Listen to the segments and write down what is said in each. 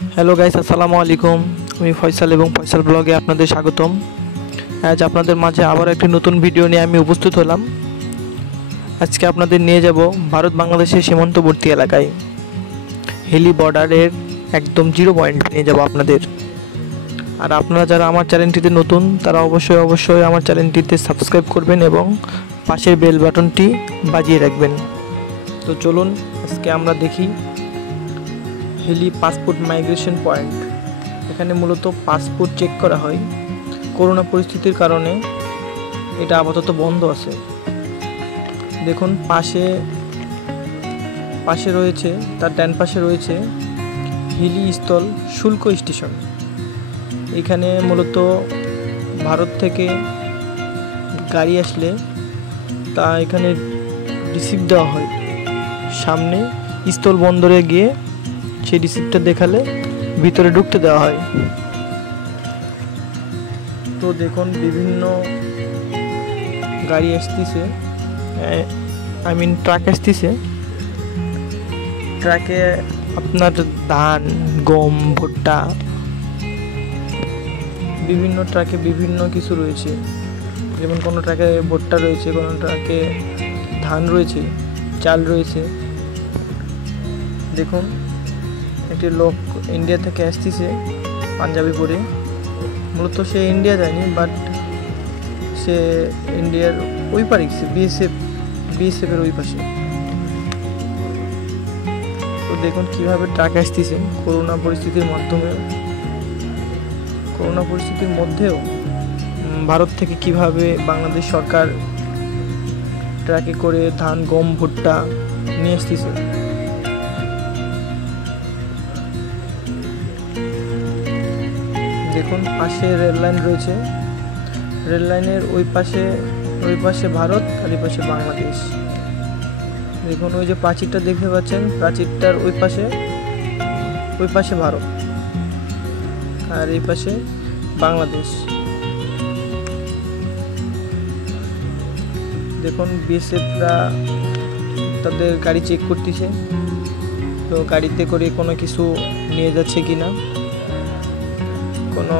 Hello guys, আসসালামু আলাইকুম। আমি ফয়সাল এবং ফয়সাল ব্লগে আপনাদের স্বাগতম। আজ আপনাদের মাঝে আবার একটি নতুন ভিডিও নিয়ে আমি উপস্থিত হলাম। আজকে আপনাদের নিয়ে যাব ভারত বাংলাদেশের সীমান্তবর্তী এলাকায়, হিলি বর্ডারের একদম জিরো পয়েন্ট নিয়ে যাব আপনাদের। আর আপনারা যারা আমার চ্যানেলটিতে নতুন তারা অবশ্যই আমার চ্যানেলটিতে সাবস্ক্রাইব করবেন এবং পাশের বেল বাটনটি বাজিয়ে রাখবেন। তো চলুন আজকে আমরা দেখি হিলি পাসপোর্ট মাইগ্রেশন পয়েন্ট। এখানে মূলত পাসপোর্ট চেক করা হয়। করোনা পরিস্থিতির কারণে এটা আপাতত বন্ধ আছে। দেখুন পাশে রয়েছে, তার ডান পাশে রয়েছে হিলি স্থল শুল্ক স্টেশন। এখানে মূলত ভারত থেকে গাড়ি আসলে তা এখানে রিসিভ দেওয়া হয়। সামনে স্থল বন্দরে গিয়ে সেই রিসিপ্টটা দেখালে ভিতরে ঢুকতে দেওয়া হয়। তো দেখুন বিভিন্ন গাড়ি আসতেছে, ট্রাক আসতেছে। ট্রাকে আপনার ধান, গম, ভুট্টা, বিভিন্ন ট্রাকে বিভিন্ন কিছু রয়েছে। যেমন কোনো ট্রাকে ভুট্টা রয়েছে, কোনো ট্রাকে ধান রয়েছে, চাল রয়েছে। দেখুন একটি লোক ইন্ডিয়া থেকে আসতেছে পাঞ্জাবি পরে। মূলত সে ইন্ডিয়া যায়নি, বাট সে ইন্ডিয়ার ওই পারে গেছে, বিএসএফের ওই পাশে। তো দেখুন কীভাবে ট্রাক আসতেছে করোনা পরিস্থিতির মধ্যেও ভারত থেকে কিভাবে বাংলাদেশ সরকার ট্রাকে করে ধান, গম, ভুট্টা নিয়ে আসতেছে। দেখুন পাশে রেল লাইন রয়েছে। রেল লাইনের ওই পাশে ভারত আর এই পাশে বাংলাদেশ। দেখুন ওই যে প্রাচীরটা দেখতে পাচ্ছেন, প্রাচীরটার ওই পাশে ভারত আর এই পাশে বাংলাদেশ। দেখুন বিএসএফরা তাদের গাড়ি চেক করতেছে, তো গাড়িতে করে কোনো কিছু নিয়ে যাচ্ছে কিনা, কোনো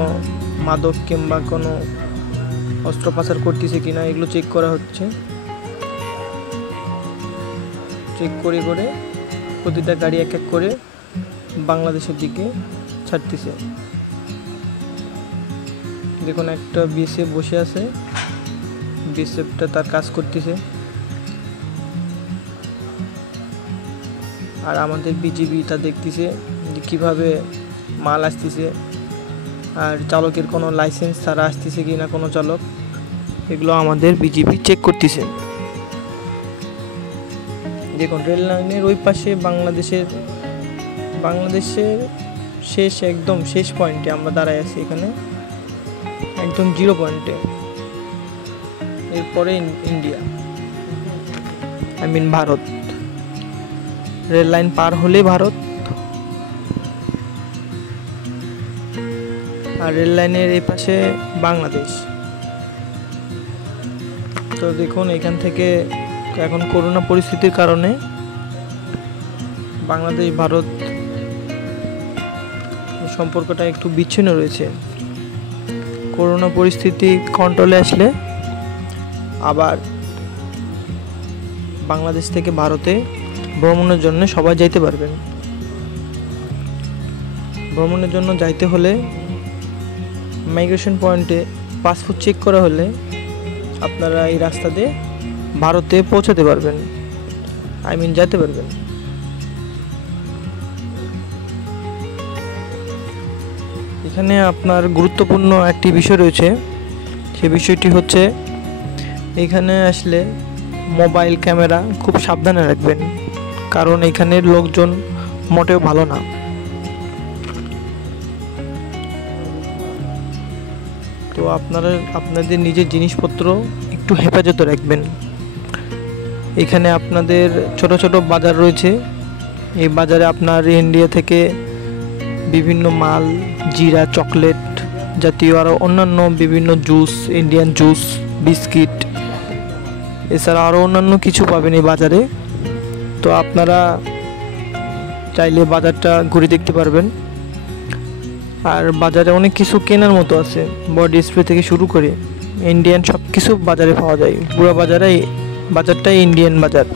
মাদক কিংবা কোনো অস্ত্র পাচার করতেছে কিনা, এগুলো চেক করা হচ্ছে। চেক করে প্রতিটা গাড়ি এক এক করে বাংলাদেশের দিকে ছাড়তেছে। দেখুন একটা বিএসএফ বসে আছে, বিএসএফটা তার কাজ করতেছে। আর আমাদের বিজিবি তা দেখতেছে যে কীভাবে মাল আসতেছে, আর চালকের কোনো লাইসেন্স ছাড়া আসতেছে কি না কোনো চালক, এগুলো আমাদের বিজিবি চেক করতেছে। দেখুন রেল লাইনের ওই পাশে বাংলাদেশের একদম শেষ পয়েন্টে আমরা দাঁড়ায় আছি, এখানে একদম জিরো পয়েন্টে। এরপরে ইন্ডিয়া, ভারত। রেল লাইন পার হলে ভারত, আর রেল লাইনের এই পাশে বাংলাদেশ। তো দেখুন এখান থেকে এখন করোনা পরিস্থিতির কারণে বাংলাদেশ ভারত সম্পর্কটা একটু বিচ্ছিন্ন রয়েছে। করোনা পরিস্থিতি কন্ট্রোলে আসলে আবার বাংলাদেশ থেকে ভারতে ভ্রমণের জন্য সবাই যাইতে পারবেন। ভ্রমণের জন্য যাইতে হলে মাইগ্রেশন পয়েন্টে পাসপোর্ট চেক করা হলে আপনারা এই রাস্তা দিয়ে ভারতে পৌঁছাতে পারবেন, যেতে পারবেন। এখানে আপনার গুরুত্বপূর্ণ একটি বিষয় রয়েছে। সে বিষয়টি হচ্ছে এখানে আসলে মোবাইল ক্যামেরা খুব সাবধানে রাখবেন, কারণ এখানের লোকজন মোটেও ভালো না। তো আপনাদের নিজের জিনিসপত্র একটু হেফাজতে রাখবেন। এখানে আপনাদের ছোট ছোট বাজার রয়েছে। এই বাজারে আপনার ইন্ডিয়া থেকে বিভিন্ন মাল, জিরা, চকলেট জাতীয় আরও অন্যান্য বিভিন্ন জুস, ইন্ডিয়ান জুস, বিস্কিট, এছাড়া আরও অন্যান্য কিছু পাবেন এই বাজারে। তো আপনারা চাইলে বাজারটা ঘুরে দেখতে পারবেন। আর বাজারে অনেক কিছু কেনার মতো আছে, বডি স্প্রে থেকে শুরু করে ইন্ডিয়ান সব কিছু বাজারে পাওয়া যায়। পুরো বাজারটাই ইন্ডিয়ান বাজার।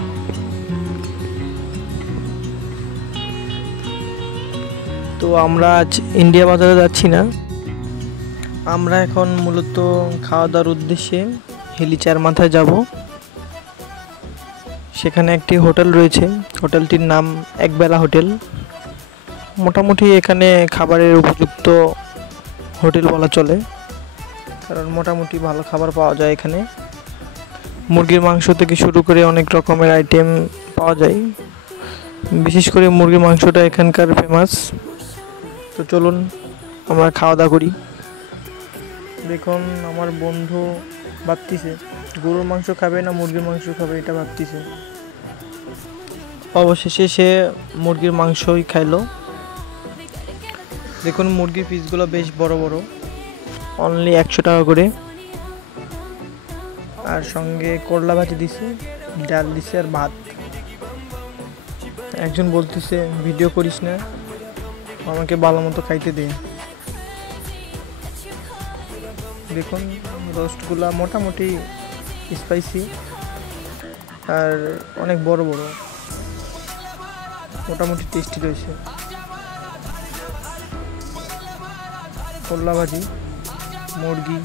তো আমরা আজ ইন্ডিয়া বাজারে যাচ্ছি না, আমরা এখন মূলত খাওয়া দাওয়ার উদ্দেশ্যে হিলিচার মাথায় যাব। সেখানে একটি হোটেল রয়েছে, হোটেলটির নাম একবেলা হোটেল। মোটামুটি এখানে খাবারের উপযুক্ত হোটেল বলা চলে, কারণ মোটামুটি ভালো খাবার পাওয়া যায় এখানে। মুরগির মাংস থেকে শুরু করে অনেক রকমের আইটেম পাওয়া যায়, বিশেষ করে মুরগির মাংসটা এখানকার ফেমাস। তো চলুন আমরা খাওয়া দাওয়া করি। দেখুন আমার বন্ধু ভাবতেছে গরুর মাংস খাবে না মুরগির মাংস খাবে, এটা ভাবতেছে। অবশেষে সে মুরগির মাংসই খাইলো। দেখুন মুরগির পিসগুলো বেশ বড় বড়, অনলি 100 টাকা করে। আর সঙ্গে করলা ভাজি দিছে, ডাল দিছে আর ভাত। একজন বলতেছে ভিডিও করিস না, আমাকে ভালো মতো খাইতে দে। দেখুন রোস্টগুলা মোটামুটি স্পাইসি আর অনেক বড় বড়, মোটামুটি টেস্টি রয়েছে। করলা ভাজি, মুরগি,